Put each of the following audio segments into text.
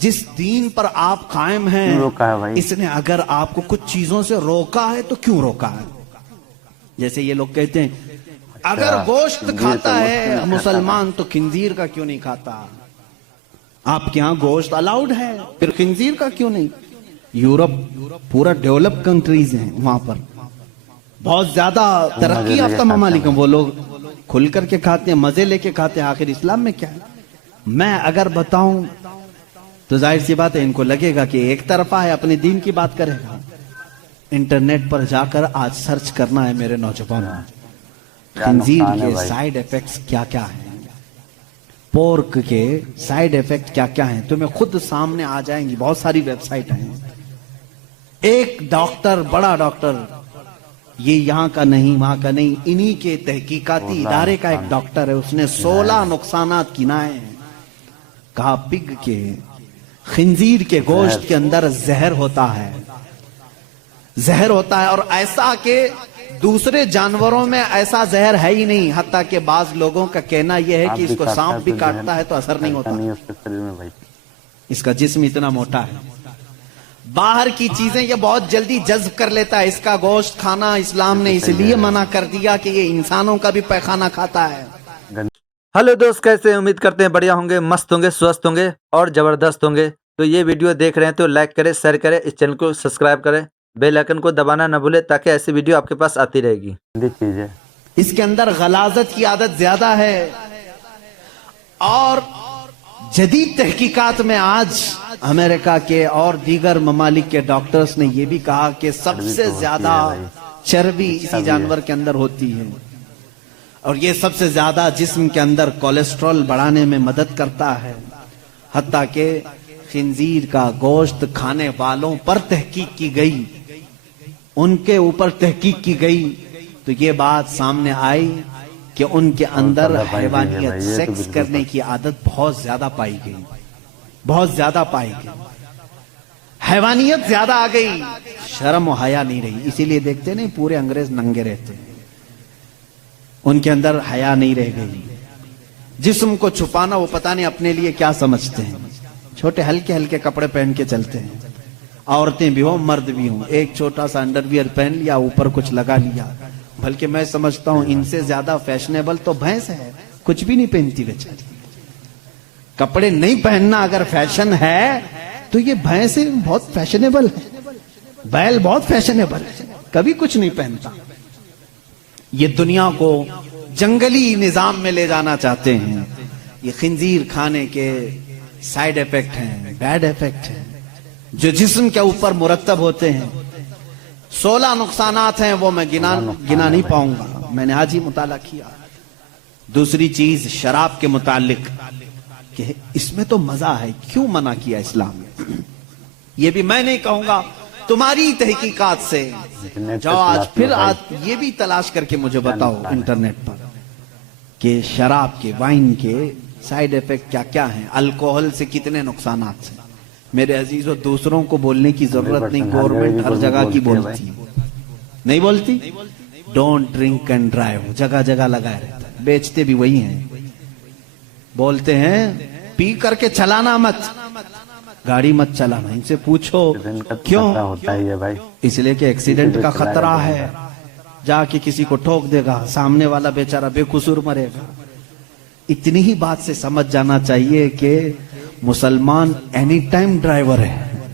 जिस दीन पर आप कायम हैं, रोका है भाई। इसने अगर आपको कुछ चीजों से रोका है तो क्यों रोका है? जैसे ये लोग कहते हैं अगर गोश्त खाता है मुसलमान तो खिंजीर का क्यों नहीं खाता? आपके यहाँ गोश्त अलाउड है, फिर खिंजीर का क्यों नहीं? यूरोप पूरा डेवलप कंट्रीज हैं, वहां पर बहुत ज्यादा तरक्की याफ्ता ममालिक हैं, वो लोग खुल करके खाते हैं, मजे लेके खाते हैं। आखिर इस्लाम में क्या है? मैं अगर बताऊं तो जाहिर सी बात है इनको लगेगा कि एक तरफा है, अपने दीन की बात करेगा। इंटरनेट पर जाकर आज सर्च करना है मेरे नौजवानों, खंजीर के साइड इफेक्ट्स क्या क्या हैं, पोर्क के साइड इफेक्ट क्या क्या हैं, तुम्हें खुद सामने आ जाएंगी। बहुत सारी वेबसाइट हैं। एक डॉक्टर, बड़ा डॉक्टर, ये यहाँ का नहीं वहां का नहीं, इन्हीं के तहकीकाती इदारे का एक डॉक्टर है, उसने 16 नुकसानात गिनाए हैं। कहा पिग के, खंजीर के गोश्त के अंदर जहर होता है, जहर होता है, और ऐसा कि दूसरे जानवरों में ऐसा जहर है ही नहीं। हत्ता के बाज लोगों का कहना यह है कि इसको सांप भी काटता है तो असर नहीं होता, इसका जिस्म इतना मोटा है। बाहर की चीजें ये बहुत जल्दी जज्ब कर लेता है। इसका गोश्त खाना इस्लाम ने इसलिए मना कर दिया कि ये इंसानों का भी पैखाना खाता है। हेलो दोस्त, कैसे? उम्मीद करते हैं बढ़िया होंगे, मस्त होंगे, स्वस्थ होंगे और जबरदस्त होंगे। तो ये वीडियो देख रहे हैं तो लाइक करें, शेयर करें, इस चैनल को सब्सक्राइब करें, बेल आइकन को दबाना न भूले ताकि ऐसी वीडियो आपके पास आती रहेगी। इसके अंदर गलाजत की आदत ज्यादा है, और जदीद तहकीकात में आज अमेरिका के और दीगर ममालिक के डॉक्टर्स ने यह भी कहा कि सबसे ज्यादा चर्बी इसी जानवर के अंदर होती है, और ये सबसे ज्यादा जिस्म के अंदर कोलेस्ट्रॉल बढ़ाने में मदद करता है। हत्ता के खिंजीर का गोश्त खाने वालों पर तहकीक की गई, उनके ऊपर तहकीक की गई, तो ये बात सामने आई कि उनके अंदर हैवानियत, सेक्स करने की आदत बहुत ज्यादा पाई गई, बहुत ज्यादा पाई गई, हैवानियत ज्यादा आ गई, शर्म और हया नहीं रही। इसीलिए देखते नहीं पूरे अंग्रेज नंगे रहते हैं, उनके अंदर हया नहीं रह गई। जिस्म को छुपाना वो पता नहीं अपने लिए क्या समझते हैं, छोटे हल्के हल्के कपड़े पहन के चलते हैं, औरतें भी हो मर्द भी हो, एक छोटा सा अंडरवियर पहन लिया, ऊपर कुछ लगा लिया। बल्कि मैं समझता हूं इनसे ज्यादा फैशनेबल तो भैंस है, कुछ भी नहीं पहनती बेचारी। कपड़े नहीं पहनना अगर फैशन है तो ये भैंस बहुत फैशनेबल है, बैल बहुत फैशनेबल है, कभी कुछ नहीं पहनता। ये दुनिया को जंगली निजाम में ले जाना चाहते हैं। ये खंजीर खाने के साइड इफेक्ट हैं, बैड इफेक्ट हैं, जो जिस्म के ऊपर मुरतब होते हैं। 16 नुकसानात हैं, वो मैं गिना नहीं पाऊंगा, मैंने आज ही मुताला किया। दूसरी चीज शराब के मुतालिक कि इसमें तो मजा है, क्यों मना किया इस्लाम ने? ये भी मैं नहीं कहूंगा, तुम्हारी तहकीकात से जाओ आज, फिर आज ये भी तलाश करके मुझे बताओ इंटरनेट पर कि शराब के, वाइन के साइड इफेक्ट क्या क्या हैं, अल्कोहल से कितने नुकसानात हैं। मेरे अजीजों, दूसरों को बोलने की जरूरत नहीं, गवर्नमेंट हर जगह की बोलती, नहीं बोलती? डोंट ड्रिंक एंड ड्राइव जगह जगह लगाए रहता है, बेचते भी वही हैं। बोलते हैं पी करके चलाना मत, गाड़ी मत चलाना। इनसे पूछो क्यों होता है भाई? इसलिए कि एक्सीडेंट का खतरा है, जाके किसी को ठोक देगा, सामने वाला बेचारा बेकसूर मरेगा। इतनी ही बात से समझ जाना चाहिए कि मुसलमान एनी टाइम ड्राइवर है,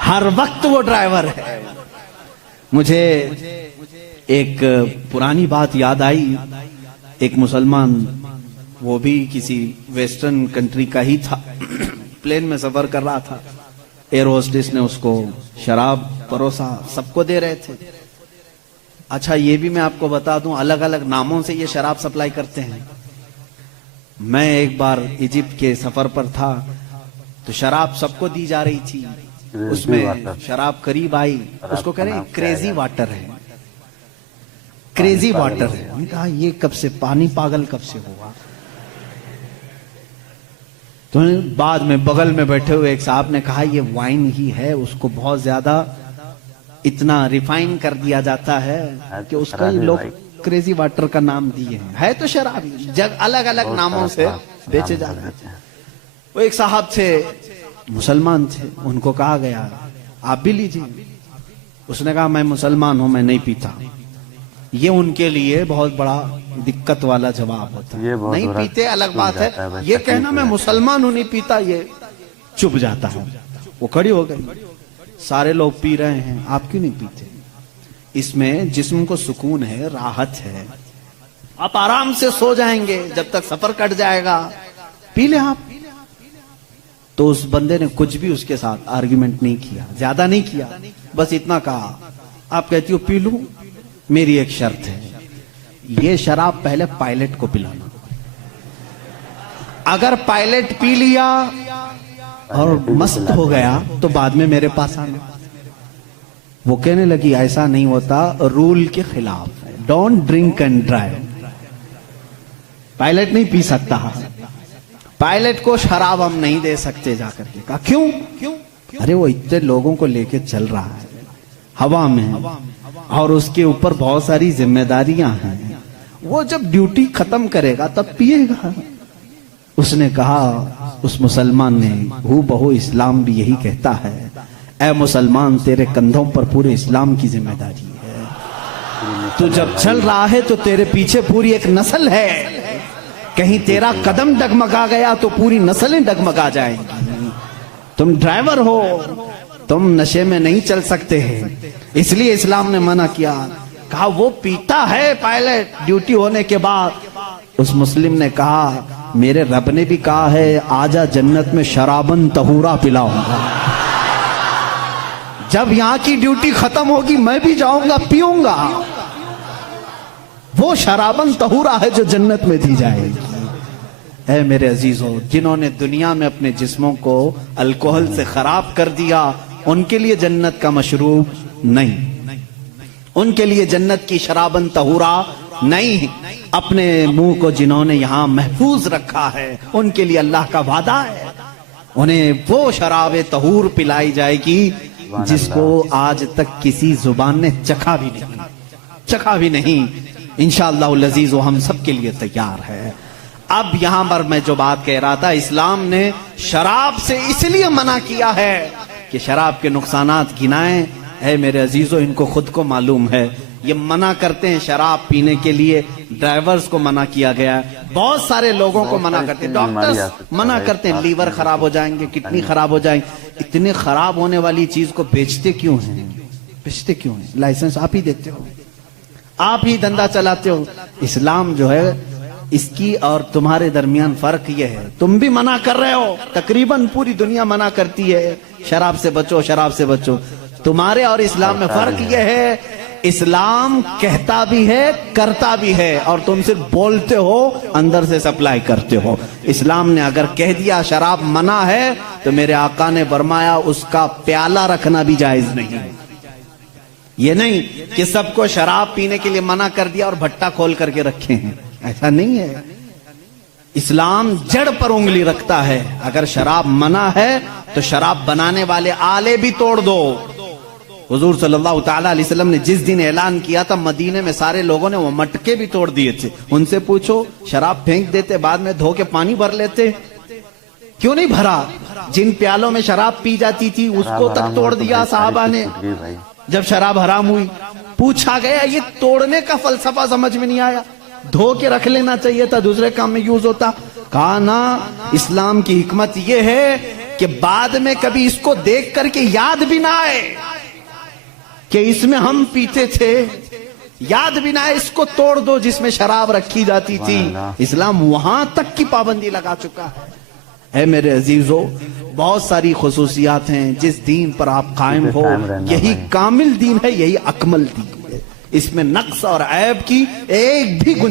हर वक्त वो ड्राइवर है। मुझे एक पुरानी बात याद आई। एक मुसलमान, वो भी किसी वेस्टर्न कंट्री का ही था, प्लेन में सफर कर रहा था, एयर होस्टेस ने उसको शराब परोसा, सबको दे रहे थे। अच्छा ये भी मैं आपको बता दूं, अलग अलग नामों से ये शराब सप्लाई करते हैं। मैं एक बार इजिप्ट के सफर पर था, तो शराब सबको दी जा रही थी, उसमें शराब करीब आई, उसको कह रहे क्रेजी वाटर है, क्रेजी वाटर है। मैंने कहा ये कब से, पानी पागल कब से हुआ? तो बाद में बगल में बैठे हुए एक साहब ने कहा ये वाइन ही है, उसको बहुत ज्यादा इतना रिफाइन कर दिया जाता है कि उसका लोग क्रेजी वाटर का नाम दिए हैं। है तो शराब, जग अलग अलग नामों से बेचे जा रहे हैं। वो एक साहब थे, मुसलमान थे, उनको कहा गया आप भी लीजिए। उसने कहा मैं मुसलमान हूं, मैं नहीं पीता। ये उनके लिए बहुत बड़ा दिक्कत वाला जवाब होता है। नहीं पीते अलग बात है, ये कहना मैं मुसलमान हूं नहीं पीता, ये चुप जाता है। वो खड़ी हो गई, सारे लोग पी रहे हैं, आप क्यों नहीं पीते? इसमें जिस्म को सुकून है, राहत है, आप आराम से सो जाएंगे जब तक सफर कट जाएगा, पी ले आप। तो उस बंदे ने कुछ भी उसके साथ आर्ग्यूमेंट नहीं किया, ज्यादा नहीं किया, बस इतना कहा आप कहती हो पी लूं, मेरी एक शर्त है, ये शराब पहले पायलट को पिलाना। अगर पायलट पी लिया और मस्त हो गया तो बाद में मेरे पास आना। वो कहने लगी ऐसा नहीं होता, रूल के खिलाफ है, don't drink and drive. Pilot नहीं पी सकता, पायलट को शराब हम नहीं दे सकते। जाकर के कहा क्यों? अरे वो इतने लोगों को लेके चल रहा है हवा में, और उसके ऊपर बहुत सारी जिम्मेदारियां हैं, वो जब ड्यूटी खत्म करेगा तब पिएगा। उसने कहा, उस मुसलमान ने, हू बहु इस्लाम भी यही कहता है, ऐ मुसलमान तेरे कंधों पर पूरे इस्लाम की जिम्मेदारी है। तू जब चल रहा है तो तेरे पीछे पूरी एक नस्ल है, कहीं तेरा कदम डगमगा गया तो पूरी नस्लें डगमगा जाएंगी। तुम ड्राइवर हो, तुम नशे में नहीं चल सकते हैं, इसलिए इस्लाम ने मना किया। कहा वो पीता है पायलट ड्यूटी होने के बाद। उस मुस्लिम ने कहा मेरे रब ने भी कहा है आजा जन्नत में शराबन तहूरा पिलाऊंगा। जब यहां की ड्यूटी खत्म होगी मैं भी जाऊंगा, पीऊंगा। वो शराबन तहूरा है जो जन्नत में दी जाएगी। ऐ मेरे अजीजों, जिन्होंने दुनिया में अपने जिस्मों को अल्कोहल से खराब कर दिया, उनके लिए जन्नत का मशरूब नहीं, उनके लिए जन्नत की शराबन तहूरा नहीं। अपने मुंह को जिन्होंने यहां महफूज रखा है, उनके लिए अल्लाह का वादा है, उन्हें वो शराब तहूर पिलाई जाएगी जिसको आज तक किसी जुबान ने चखा भी नहीं। इंशाअल्लाह अज़ीज़ हम सब के लिए तैयार है। अब यहां पर मैं जो बात कह रहा था, इस्लाम ने शराब से इसलिए मना किया है कि शराब के नुकसानात गिनाएं। है मेरे अजीजों, इनको खुद को मालूम है, ये मना करते हैं शराब पीने के लिए, ड्राइवर्स को मना किया गया है, बहुत सारे लोगों को मना करते हैं, डॉक्टर्स मना करते हैं, लीवर खराब हो जाएंगे, किडनी खराब हो जाएंगे। इतने खराब होने वाली चीज को बेचते क्यों हैं? लाइसेंस आप ही देते हो, आप ही धंधा चलाते हो। इस्लाम जो है इसकी और तुम्हारे दरमियान फर्क यह है, तुम भी मना कर रहे हो, तकरीबन पूरी दुनिया मना करती है शराब से बचो। तुम्हारे और इस्लाम में फर्क यह है, इस्लाम कहता भी है करता भी है, और तुम सिर्फ बोलते हो, अंदर से सप्लाई करते हो। इस्लाम ने अगर कह दिया शराब मना है तो मेरे आका ने फरमाया उसका प्याला रखना भी जायज नहीं। ये नहीं कि सबको शराब पीने के लिए मना कर दिया और भट्टा खोल करके रखे हैं, ऐसा नहीं है। इस्लाम जड़ पर उंगली रखता है। अगर शराब मना है तो शराब बनाने वाले आले भी तोड़ दो। हुजूर सल्लल्लाहु ताला अलैहि वसल्लम ने जिस दिन ऐलान किया था, मदीने में सारे लोगों ने वो मटके भी तोड़ दिए थे। उनसे पूछो, शराब फेंक देते, बाद में धो के पानी भर लेते, क्यों नहीं भरा? जिन प्यालों में शराब पी जाती थी उसको तक तोड़ दिया साहबा ने। जब शराब हराम हुई, पूछा गया, ये तोड़ने का फलसफा समझ में नहीं आया, धो के रख लेना चाहिए था, दूसरे काम में यूज होता। कहा ना, इस्लाम की हिकमत यह है कि बाद में कभी इसको देख करके याद भी ना आए कि इसमें हम पीते थे, याद भी ना आए, इसको तोड़ दो जिसमें शराब रखी जाती थी। इस्लाम वहां तक की पाबंदी लगा चुका है मेरे अजीजों। बहुत सारी खुसूसियात हैं, जिस दीन पर आप कायम हो यही कामिल दीन है, यही अकमल दीन है। इसमें नक्स और ऐब की एक भी गुंजाइश